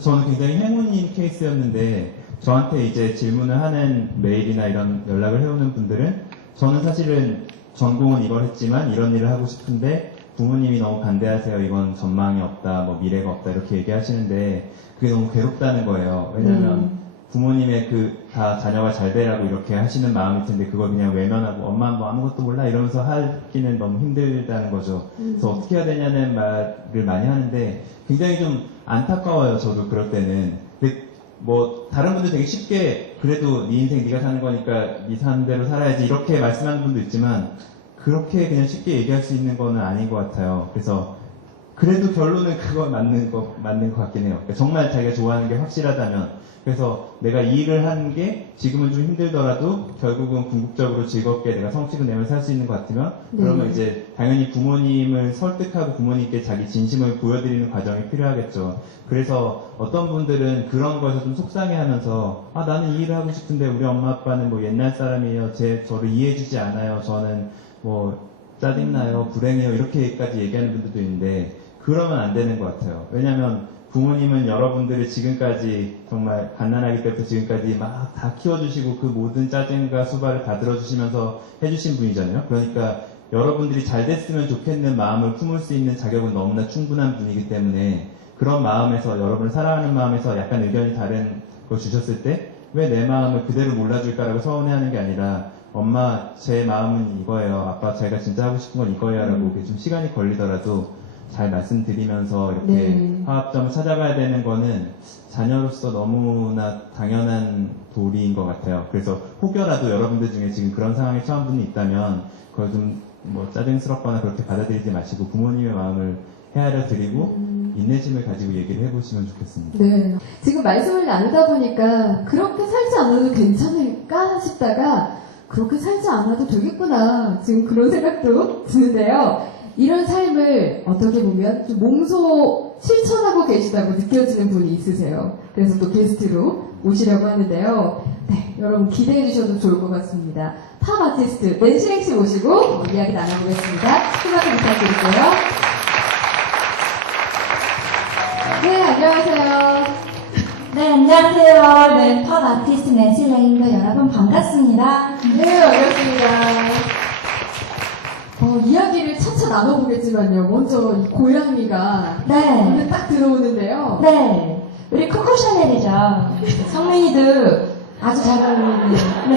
저는 굉장히 행운인 케이스였는데 저한테 이제 질문을 하는 메일이나 이런 연락을 해오는 분들은 저는 사실은 전공은 이걸 했지만 이런 일을 하고 싶은데 부모님이 너무 반대하세요. 이건 전망이 없다, 뭐 미래가 없다 이렇게 얘기하시는데 그게 너무 괴롭다는 거예요. 왜냐면 부모님의 다 자녀가 잘 되라고 이렇게 하시는 마음일 텐데 그걸 그냥 외면하고 엄마 뭐 아무것도 몰라 이러면서 하기는 너무 힘들다는 거죠. 그래서 어떻게 해야 되냐는 말을 많이 하는데 굉장히 좀 안타까워요. 저도 그럴 때는. 근데 뭐 다른 분들 되게 쉽게 그래도 네 인생 네가 사는 거니까 네 사는 대로 살아야지 이렇게 말씀하는 분도 있지만 그렇게 그냥 쉽게 얘기할 수 있는 거는 아닌 것 같아요. 그래서 그래도 결론은 그거 맞는 것 같긴 해요. 그러니까 정말 자기가 좋아하는 게 확실하다면 그래서 내가 이 일을 하는 게 지금은 좀 힘들더라도 결국은 궁극적으로 즐겁게 내가 성취를 내면 살 수 있는 것 같으면 그러면 이제 당연히 부모님을 설득하고 부모님께 자기 진심을 보여드리는 과정이 필요하겠죠. 그래서 어떤 분들은 그런 거에서 좀 속상해하면서 나는 이 일을 하고 싶은데 우리 엄마 아빠는 뭐 옛날 사람이에요. 저를 이해해주지 않아요. 저는 뭐 짜증나요. 불행해요. 이렇게까지 얘기하는 분들도 있는데 그러면 안 되는 것 같아요. 왜냐하면 부모님은 여러분들을 지금까지 정말 갓난아기 때부터 지금까지 막 다 키워주시고 그 모든 짜증과 수발을 다 들어주시면서 해주신 분이잖아요. 그러니까 여러분들이 잘 됐으면 좋겠는 마음을 품을 수 있는 자격은 너무나 충분한 분이기 때문에 그런 마음에서 여러분을 사랑하는 마음에서 약간 의견이 다른 걸 주셨을 때 왜 내 마음을 그대로 몰라줄까라고 서운해하는 게 아니라 엄마 제 마음은 이거예요. 아빠 제가 진짜 하고 싶은 건 이거예요. 라고 좀 시간이 걸리더라도 잘 말씀드리면서 이렇게 화합점을 찾아가야 되는 거는 자녀로서 너무나 당연한 도리인 것 같아요. 그래서 혹여라도 여러분들 중에 지금 그런 상황에 처한 분이 있다면 그걸 좀 뭐 짜증스럽거나 그렇게 받아들이지 마시고 부모님의 마음을 헤아려 드리고 인내심을 가지고 얘기를 해보시면 좋겠습니다. 네. 지금 말씀을 나누다 보니까 그렇게 살지 않아도 괜찮을까 싶다가 그렇게 살지 않아도 되겠구나. 지금 그런 생각도 드는데요. 이런 삶을 어떻게 보면 좀 몸소 실천하고 계시다고 느껴지는 분이 있으세요. 그래서 또 게스트로 모시려고 하는데요. 네, 여러분 기대해 주셔도 좋을 것 같습니다. 팝 아티스트 낸시 씨 모시고 이야기 나눠보겠습니다. 소개 부탁드릴게요. 네, 안녕하세요. 네, 안녕하세요. 네, 팝 아티스트 낸시 랭입니다. 여러분 반갑습니다. 네, 반갑습니다. 이야기를 차차 나눠보겠지만요. 먼저 이 고양이가 네. 눈에 딱 들어오는데요. 네, 우리 코코 샤넬이죠. 성민이도 아주 잘 어울리는. 네.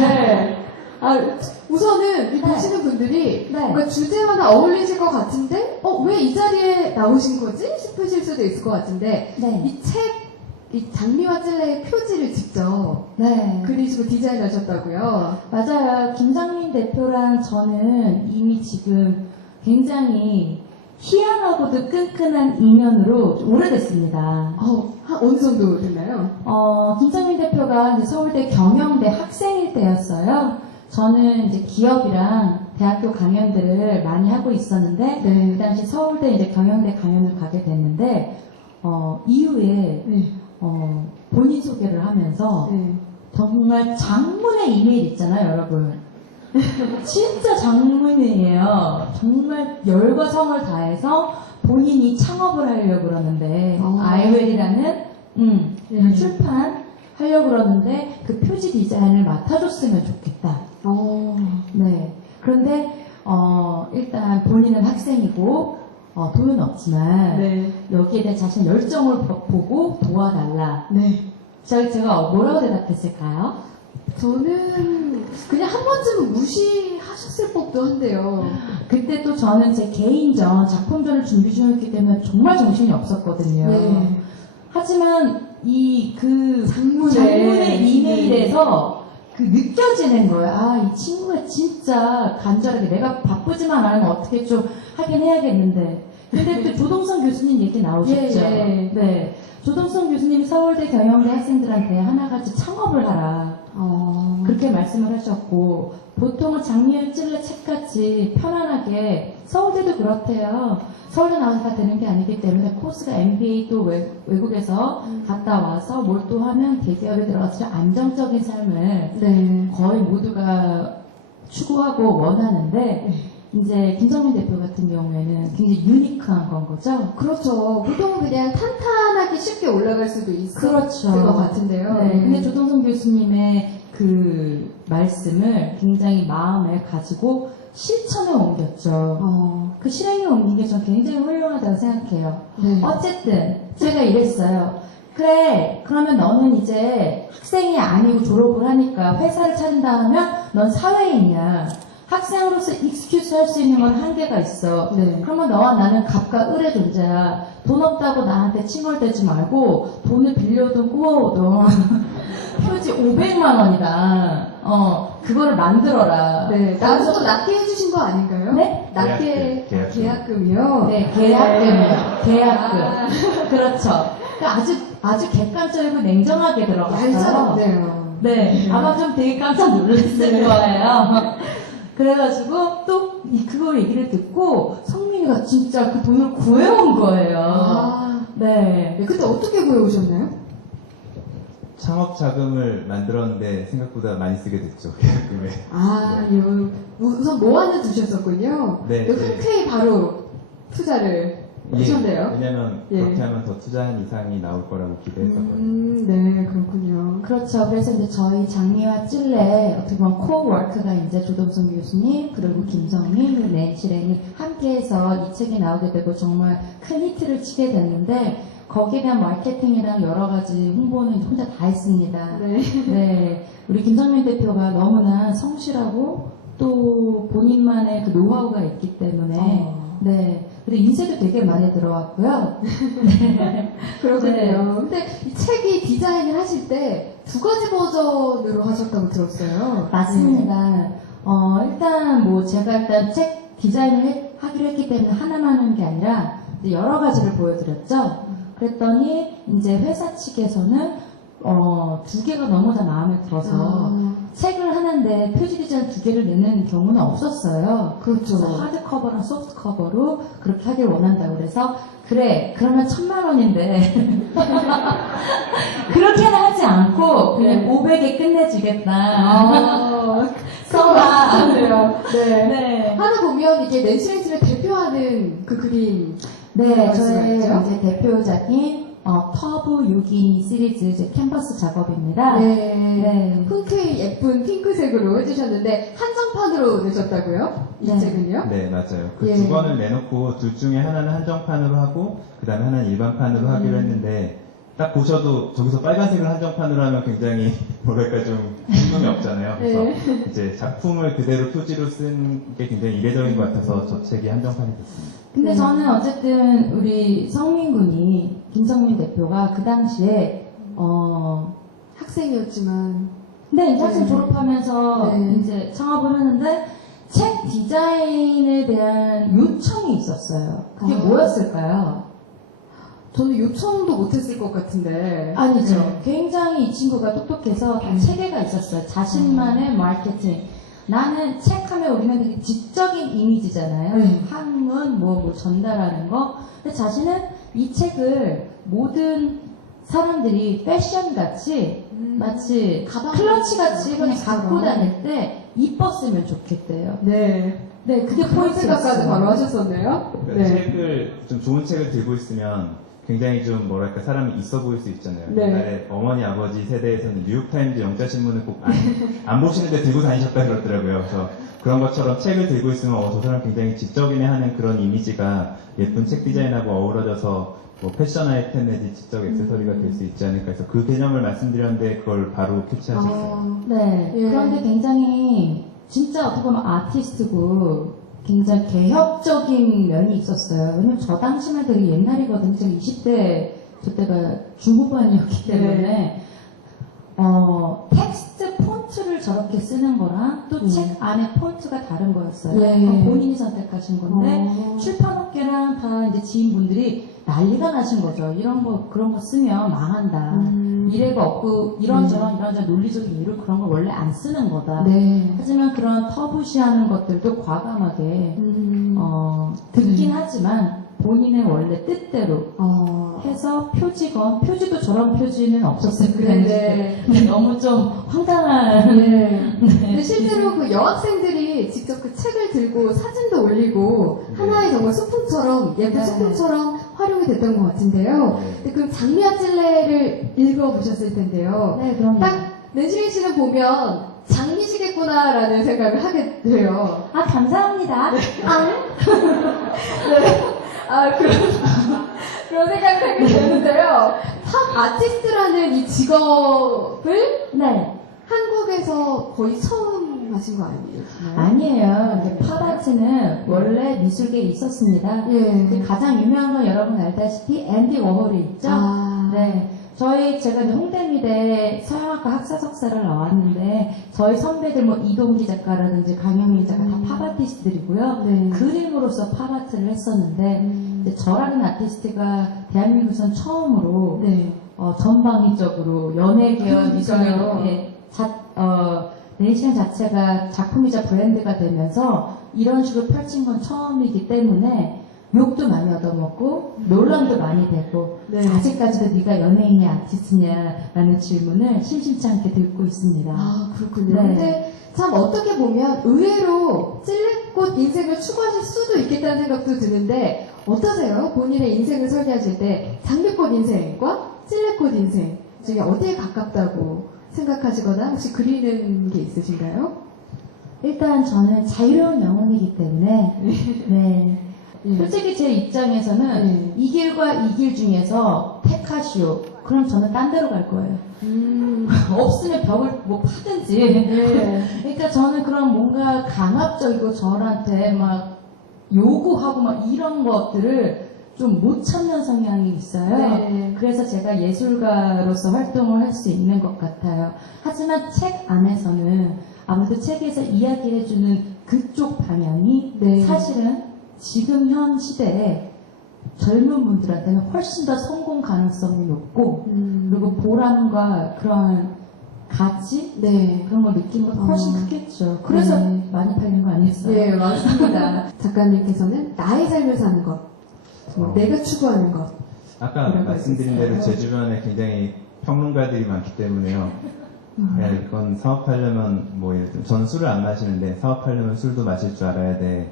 네. 우선은 이 네. 보시는 분들이 네. 뭔가 주제와는 어울리실 것 같은데, 왜 이 자리에 나오신 거지? 싶으실 수도 있을 것 같은데, 네. 이 책, 이 장미와 찔레의 표지를 직접 네. 그리시고 디자인하셨다고요? 맞아요. 김장민 대표랑 저는 이미 지금 굉장히 희한하고도 끈끈한 인연으로 오래됐습니다. 어느 정도 됐나요? 김장민 대표가 이제 서울대 경영대 학생일 때였어요. 저는 이제 기업이랑 대학교 강연들을 많이 하고 있었는데, 네. 그 당시 서울대 이제 경영대 강연을 가게 됐는데, 이후에, 네. 본인 소개를 하면서, 네. 정말 장문의 이메일 있잖아요, 여러분. 진짜 장문이에요. 정말 열과 성을 다해서 본인이 창업을 하려고 그러는데, 아이웰이라는, 출판 하려고 그러는데, 그 표지 디자인을 맡아줬으면 좋겠다. 네. 그런데, 일단 본인은 학생이고, 돈은 없지만, 네. 여기에 대해 자신의 열정을 보고 도와달라. 네. 제가 뭐라고 대답했을까요? 저는 그냥 한 번쯤 무시하셨을 법도 한데요. 그때 또 저는 제 개인전, 작품전을 준비 중이었기 때문에 정말 정신이 없었거든요. 네. 하지만 그 장문의 장문의 이메일에서 느껴지는 거예요. 이 친구가 진짜 간절하게 내가 바쁘지만 않으면 어떻게 좀 하긴 해야겠는데 근데 그 조동성 교수님 얘기 나오셨죠? 예, 예. 네. 조동성 교수님이 서울대 경영대 학생들한테 하나같이 창업을 하라. 그렇게 말씀을 하셨고, 보통은 장미의 찔레 책같이 편안하게, 서울대도 그렇대요. 서울대 나와서 다 되는 게 아니기 때문에 코스가 MBA 또 외국에서 갔다 와서 몰두하면 대기업에 들어가서 안정적인 삶을 네. 거의 모두가 추구하고 원하는데, 이제 김정민 대표 같은 경우에는 굉장히 유니크한 건 거죠. 그렇죠. 보통은 그냥 탄탄하게 쉽게 올라갈 수도 있을 그렇죠. 것 같은데요. 네, 근데 조동성 교수님의 그 말씀을 굉장히 마음에 가지고 실천에 옮겼죠. 그 실행에 옮긴 게 전 굉장히 훌륭하다고 생각해요. 네. 어쨌든 제가 이랬어요. 그래, 그러면 너는 이제 학생이 아니고 졸업을 하니까 회사를 차린다 하면 넌 사회인이야. 학생으로서 익스큐스 할 수 있는 건 한계가 있어. 네. 그러면 너와 나는 갑과 을의 존재야. 돈 없다고 나한테 칭얼대지 말고 돈을 빌려오든 꾸어오든 표지 500만 원이다. 그거를 만들어라. 네. 나도 낮게 해주신 거 아닌가요? 네? 낮게 계약금. 계약금이요? 네, 계약금이요. 계약금. 그렇죠. 그러니까 아주 객관적이고 냉정하게 들어갔어요. 얄짤없네요. 네, 아마 좀 되게 깜짝 놀랐을 거예요. 그래가지고 또 그거 얘기를 듣고 성민이가 진짜 그 돈을 구해온 거예요. 네. 네, 그때 어떻게 구해오셨나요? 창업 자금을 만들었는데 생각보다 많이 쓰게 됐죠. 계약금에. 우선 모아는 두셨었군요. 네, 흔쾌히 바로 투자를 하셨네요. 왜냐면 예. 그렇게 하면 더 투자한 이상이 나올 거라고 기대했었거든요. 네, 그렇군요. 그렇죠. 그래서 이제 저희 장미와 찔레 어떻게 보면 코어워크가 이제 조동성 교수님 그리고 김성민 그리고 낸시랭이 함께해서 이 책이 나오게 되고 정말 큰 히트를 치게 됐는데 거기에 대한 마케팅이랑 여러 가지 홍보는 혼자 다 했습니다. 네. 네, 우리 김성민 대표가 너무나 성실하고 또 본인만의 그 노하우가 있기 때문에 네, 그리고 인쇄도 되게 많이 들어왔고요. 그렇군요. 네. 근데 이 책이 디자인을 하실 때 두 가지 버전으로 하셨다고 들었어요. 맞습니다. 일단 뭐 제가 일단 책 디자인을 하기로 했기 때문에 하나만 하는 게 아니라 이제 여러 가지를 보여드렸죠. 그랬더니 이제 회사 측에서는 두 개가 너무 다 마음에 들어서 책을 하는데 표지 디자인 두 개를 내는 경우는 없었어요. 그렇죠. 그래서 하드 커버랑 소프트 커버로 그렇게 하길 원한다고 그래서 그래 그러면 1,000만 원인데 그렇게는 하지 않고 그냥 네. 500에 끝내주겠다. 써라. 그래요. 네. 네. 하나 보면 이게 낸시랭스를 대표하는 그 그림. 네, 저의 말씀하셨죠? 이제 대표작인 터브 6인 시리즈 이제 캔버스 작업입니다. 네. 네. 흔쾌히 예쁜 핑크색으로 해주셨는데 한정판으로 내셨다고요? 이 네. 책은요? 네, 맞아요. 그 예. 두 권을 내놓고 둘 중에 하나는 한정판으로 하고 그 다음에 하나는 일반판으로 하기로 했는데 딱 보셔도 저기서 빨간색을 한정판으로 하면 굉장히 뭐랄까 좀 흥미이 없잖아요. 그래서 네. 이제 작품을 그대로 표지로 쓴 게 굉장히 이례적인 것 같아서 저 책이 한정판이 됐습니다. 근데 네. 저는 어쨌든 우리 성민 군이 김성민 대표가 그 당시에 학생이었지만. 근데 이제 학생 네. 졸업하면서 네. 이제 창업을 하는데 책 디자인에 대한 요청이 있었어요. 그게 뭐였을까요? 저는 요청도 못했을 것 같은데. 아니죠. 네. 굉장히 이 친구가 똑똑해서 다 체계가 있었어요. 자신만의 마케팅. 나는 책 하면 우리는 되게 지적인 이미지잖아요. 네. 한문, 뭐 전달하는 거. 근데 자신은 이 책을 모든 사람들이 패션 같이 마치 가방 클러치 같이 그냥 클러치처럼. 갖고 다닐 때 이뻤으면 좋겠대요. 네. 네, 그게 그런 생각까지 포인트였어요. 바로 하셨었네요. 그러니까 네. 책을 좀 좋은 책을 들고 있으면 굉장히 좀 뭐랄까 사람이 있어 보일 수 있잖아요. 네. 옛날에 어머니 아버지 세대에서는 뉴욕타임즈 영자신문을 꼭 안 보시는데 들고 다니셨다 그러더라고요. 그래서 그런 것처럼 책을 들고 있으면 저 사람 굉장히 지적이네 하는 그런 이미지가 예쁜 책 디자인하고 어우러져서 뭐 패션 아이템 내지 지적 액세서리가 될 수 있지 않을까 해서 그 개념을 말씀드렸는데 그걸 바로 캐치하셨어요. 네. 예. 그런데 굉장히 진짜 어떻게 보면 아티스트고 굉장히 개혁적인 면이 있었어요. 왜냐면 저 당시만 되게 옛날이거든요. 제가 20대, 그때가 중후반이었기 때문에, 텍스트 폰트 폰트를 저렇게 쓰는 거랑 또 책 안에 폰트가 다른 거였어요. 네. 그건 본인이 선택하신 건데 어. 출판업계랑 다 이제 지인분들이 난리가 나신 거죠. 이런 거 그런 거 쓰면 망한다. 미래가 없고 이런저런 논리적인 이유로 그런 걸 원래 안 쓰는 거다. 네. 하지만 그런 터부시하는 것들도 과감하게 듣긴 하지만 본인의 원래 뜻대로 해서 표지도 저런 표지는 없었을 그 네. 당시에 너무 좀 황당한 네. 근데 실제로 그 여학생들이 직접 그 책을 들고 사진도 올리고 하나의 정말 소품처럼 예쁜 네. 소품처럼 활용이 됐던 것 같은데요. 네. 근데 그럼 장미와 찔레를 읽어보셨을 텐데요. 네, 그럼요. 딱 낸시링 씨는 보면 장미시겠구나라는 생각을 하게 돼요. 아 감사합니다. 그런 생각을 하게 되는데요. 팝 아티스트라는 이 직업을 네. 한국에서 거의 처음 하신 거 아니에요? 아니에요. 팝아트는 원래 미술계에 있었습니다. 예. 그 가장 유명한 건 여러분 알다시피 앤디 워홀이 있죠? 아. 네. 제가 이제 홍대미대 서양학과 학사 석사를 나왔는데, 저희 선배들 이동기 작가라든지 강영민 작가 다 팝아티스트들이고요. 네. 그림으로서 팝아트를 했었는데, 이제 저라는 아티스트가 대한민국에선 처음으로, 네. 전방위적으로 연예계와 그러니까요. 미술계, 낸시링 자체가 작품이자 브랜드가 되면서 이런 식으로 펼친 건 처음이기 때문에 욕도 많이 얻어먹고 논란도 많이 되고 네. 아직까지도 네가 연예인이 아티스트냐라는 질문을 심심치 않게 듣고 있습니다. 아, 그렇군요. 네. 근데 참 어떻게 보면 의외로 찔레꽃 인생을 추구하실 수도 있겠다는 생각도 드는데 어떠세요? 본인의 인생을 설계하실 때 장미꽃 인생과 찔레꽃 인생 중에 어디에 가깝다고 생각하시거나 혹시 그리는 게 있으신가요? 일단 저는 자유로운 영혼이기 때문에 네. 예. 솔직히 제 입장에서는 네. 이 길과 이 길 중에서 택하시오. 그럼 저는 딴 데로 갈 거예요. 없으면 벽을 파든지. 네. 그러니까 저는 그런 뭔가 강압적이고 저한테 막 요구하고 막 이런 것들을 좀 못 참는 성향이 있어요. 네. 그래서 제가 예술가로서 활동을 할 수 있는 것 같아요. 하지만 책 안에서는 아무래도 책에서 이야기해주는 그쪽 방향이 네. 사실은 지금 현 시대에 젊은 분들한테는 훨씬 더 성공 가능성이 높고 그리고 보람과 그런 가치 네. 그런 걸 느끼는 건 훨씬 크겠죠. 그래서 네. 많이 팔린 거 아니겠어요? 네, 맞습니다. 작가님께서는 나의 삶을 사는 것, 내가 추구하는 것. 아까 이라고 말씀드린 대로 했었어요. 제 주변에 굉장히 평론가들이 많기 때문에요. 야, 이건 사업하려면 예를 들면 저는 술을 안 마시는데 사업하려면 술도 마실 줄 알아야 돼.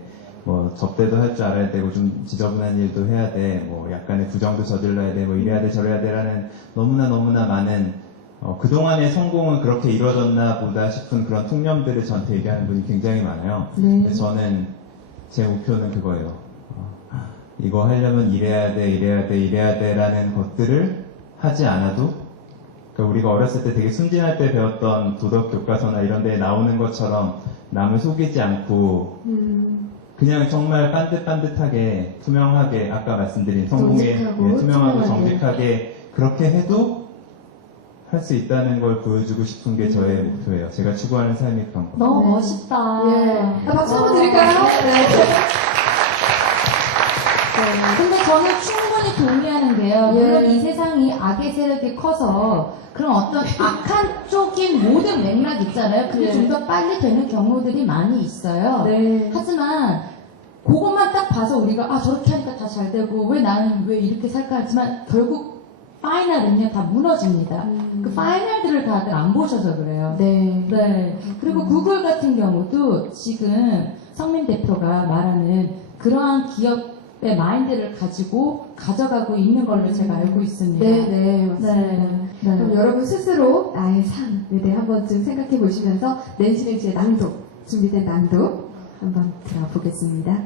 접대도 할 줄 알아야 되고 좀 지저분한 일도 해야 돼. 약간의 부정도 저질러야 돼. 이래야 돼 저래야 돼라는 너무나 많은 그동안의 성공은 그렇게 이루어졌나 보다 싶은 그런 통념들을 저한테 얘기하는 분이 굉장히 많아요. 네. 근데 저는 제 목표는 그거예요. 이거 하려면 이래야 돼 라는 것들을 하지 않아도 그러니까 우리가 어렸을 때 되게 순진할 때 배웠던 도덕 교과서나 이런 데에 나오는 것처럼 남을 속이지 않고 그냥 정말 반듯반듯하게 투명하게 아까 말씀드린 성공에 정직하고 투명하고 투명하게. 정직하게 그렇게 해도 할 수 있다는 걸 보여주고 싶은 게 저의 목표예요. 제가 추구하는 삶의 그런 거. 너무 네. 멋있다. 예. 박수 한번 드릴까요? 네. 근데 저는 충분히 동의하는 게요. 예. 물론 이 세상이 악의 세력이 커서 그런 어떤 악한 쪽인 모든 맥락 있잖아요. 그게 예. 좀 더 빨리 되는 경우들이 많이 있어요. 네. 하지만 그것만 딱 봐서 우리가 저렇게 하니까 다 잘 되고 왜 나는 왜 이렇게 살까 하지만 결국 파이널은요 다 무너집니다. 그 파이널들을 다들 안 보셔서 그래요. 네. 네. 그리고 구글 같은 경우도 지금 성민 대표가 말하는 그러한 기업의 마인드를 가지고 가져가고 있는 걸로 제가 알고 있습니다. 네, 맞습니다. 네. 네. 그럼 여러분 스스로 나의 삶에 대해 한 번쯤 생각해 보시면서 낸시링 씨의 낭독, 준비된 낭독 한번 들어보겠습니다.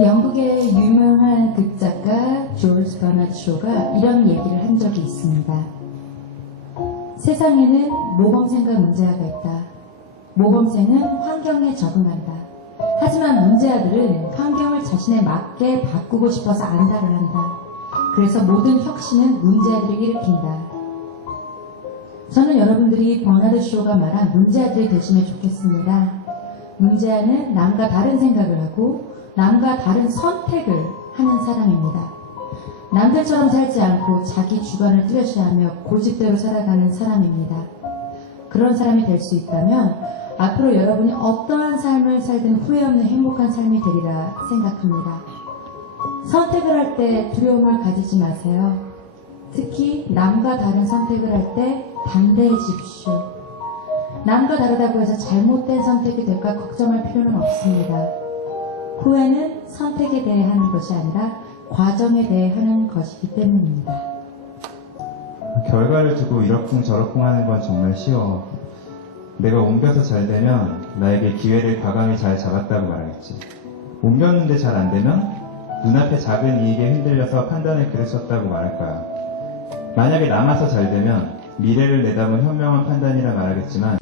영국의 유명한 극작가 조르지 버나드 쇼가 이런 얘기를 한 적이 있습니다. 세상에는 모범생과 문제아가 있다. 모범생은 환경에 적응한다. 하지만 문제아들은 환경을 자신에 맞게 바꾸고 싶어서 안달을 한다. 그래서 모든 혁신은 문제아들이 일으킨다. 저는 여러분들이 버나드 쇼가 말한 문제아들이 되시면 좋겠습니다. 문제아는 남과 다른 생각을 하고 남과 다른 선택을 하는 사람입니다. 남들처럼 살지 않고 자기 주관을 뚜렷이하며 고집대로 살아가는 사람입니다. 그런 사람이 될 수 있다면 앞으로 여러분이 어떠한 삶을 살든 후회 없는 행복한 삶이 되리라 생각합니다. 선택을 할 때 두려움을 가지지 마세요. 특히 남과 다른 선택을 할 때 담대해지십시오. 남과 다르다고 해서 잘못된 선택이 될까 걱정할 필요는 없습니다. 후회는 선택에 대해 하는 것이 아니라 과정에 대해 하는 것이기 때문입니다. 결과를 두고 이러쿵저러쿵 하는 건 정말 쉬워. 내가 옮겨서 잘 되면 나에게 기회를 과감히 잘 잡았다고 말하겠지. 옮겼는데 잘 안 되면 눈앞의 작은 이익에 흔들려서 판단을 그르쳤다고 말할 거야. 만약에 남아서 잘 되면 미래를 내다본 현명한 판단이라 말하겠지만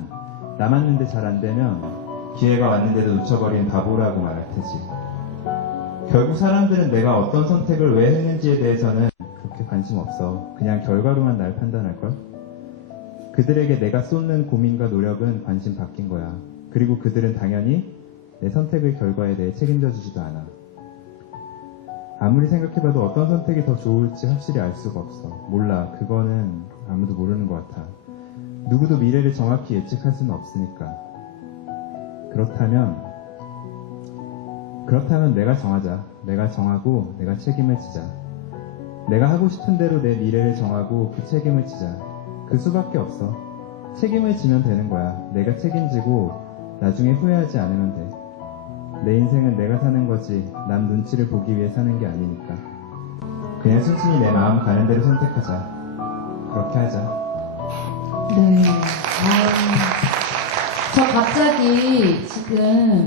남았는데 잘 안 되면 기회가 왔는데도 놓쳐버린 바보라고 말할 테지. 결국 사람들은 내가 어떤 선택을 왜 했는지에 대해서는 그렇게 관심 없어. 그냥 결과로만 날 판단할걸? 그들에게 내가 쏟는 고민과 노력은 관심 바뀐 거야. 그리고 그들은 당연히 내 선택의 결과에 대해 책임져 주지도 않아. 아무리 생각해봐도 어떤 선택이 더 좋을지 확실히 알 수가 없어. 몰라. 그거는 아무도 모르는 것 같아. 누구도 미래를 정확히 예측할 수는 없으니까. 그렇다면 내가 정하자. 내가 정하고 내가 책임을 지자. 내가 하고 싶은 대로 내 미래를 정하고 그 책임을 지자. 그 수밖에 없어. 책임을 지면 되는 거야. 내가 책임지고 나중에 후회하지 않으면 돼. 내 인생은 내가 사는 거지 남 눈치를 보기 위해 사는 게 아니니까. 그냥 순순히 내 마음 가는 대로 선택하자. 그렇게 하자. 네. 저 갑자기 지금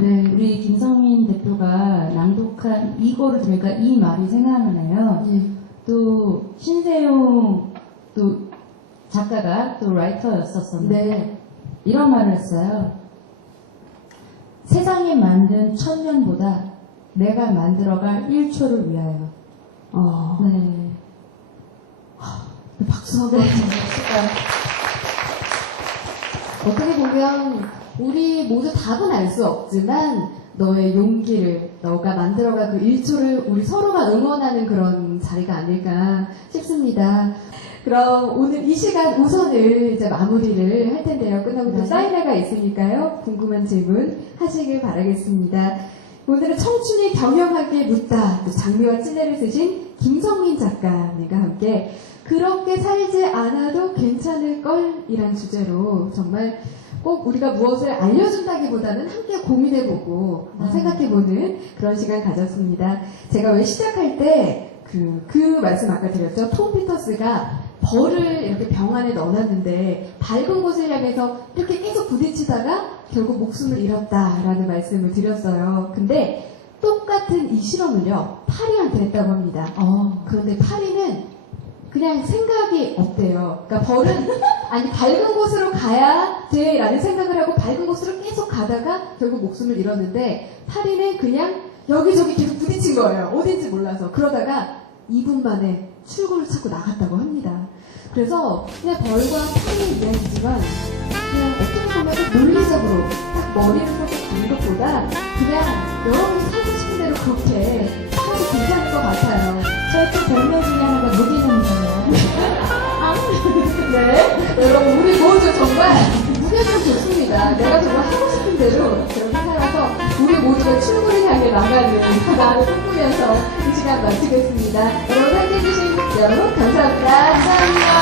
네. 우리 김성민 대표가 낭독한 이거를 들으니까 이 말이 생각나네요. 예. 또 신세용 또 작가가 또 라이터였었었는데 네. 이런 말을 했어요. 세상이 만든 천년보다 내가 만들어갈 1초를 위하여. 네. 박수 한번 주실까요? 어떻게 보면 우리 모두 답은 알 수 없지만 너의 용기를, 너가 만들어갈 그 1초를 우리 서로가 응원하는 그런 자리가 아닐까 싶습니다. 그럼 오늘 이 시간 우선을 이제 마무리를 할 텐데요. 끝나고 또 네. 사인회가 있으니까요. 궁금한 질문 하시길 바라겠습니다. 오늘은 청춘이 경영하기에 묻다. 또 장미와 찔레를 쓰신 김성민 작가님과 함께 그렇게 살지 않아도 괜찮을 걸이란 주제로 정말 꼭 우리가 무엇을 알려준다기보다는 함께 고민해보고 생각해보는 그런 시간 가졌습니다. 제가 왜 시작할 때 그 말씀 아까 드렸죠. 톰 피터스가 벌을 이렇게 병 안에 넣어놨는데 밝은 곳을 향해서 이렇게 계속 부딪히다가 결국 목숨을 잃었다라는 말씀을 드렸어요. 근데 똑같은 이 실험을요, 파리한테 했다고 합니다. 그런데 파리는 그냥 생각이 없대요. 그러니까 벌은 아니 밝은 곳으로 가야 돼라는 생각을 하고 밝은 곳으로 계속 가다가 결국 목숨을 잃었는데 파리는 그냥 여기저기 계속 부딪힌 거예요. 어딘지 몰라서. 그러다가 2분 만에 출구를 찾고 나갔다고 합니다. 그래서 그냥 벌과 파리의 이야기지만 그냥 어떻게 보면 논리적으로 딱 머리를 펴고 가는 것보다 그냥 여러분이 살고 싶은 대로 그렇게 살아도 괜찮을 것 같아요. 저희 또 별명 중에 하나가 무기능이잖아요. 네, 여러분 우리 모두 정말 무게감 좋습니다. 내가 정말 하고 싶은 대로 그렇게 살아서 우리 모두가 출구를 향해 나가는 나를 꿈꾸면서 이 시간 마치겠습니다. 여러분 함께해 주신 여러분 감사합니다. 감사합니다.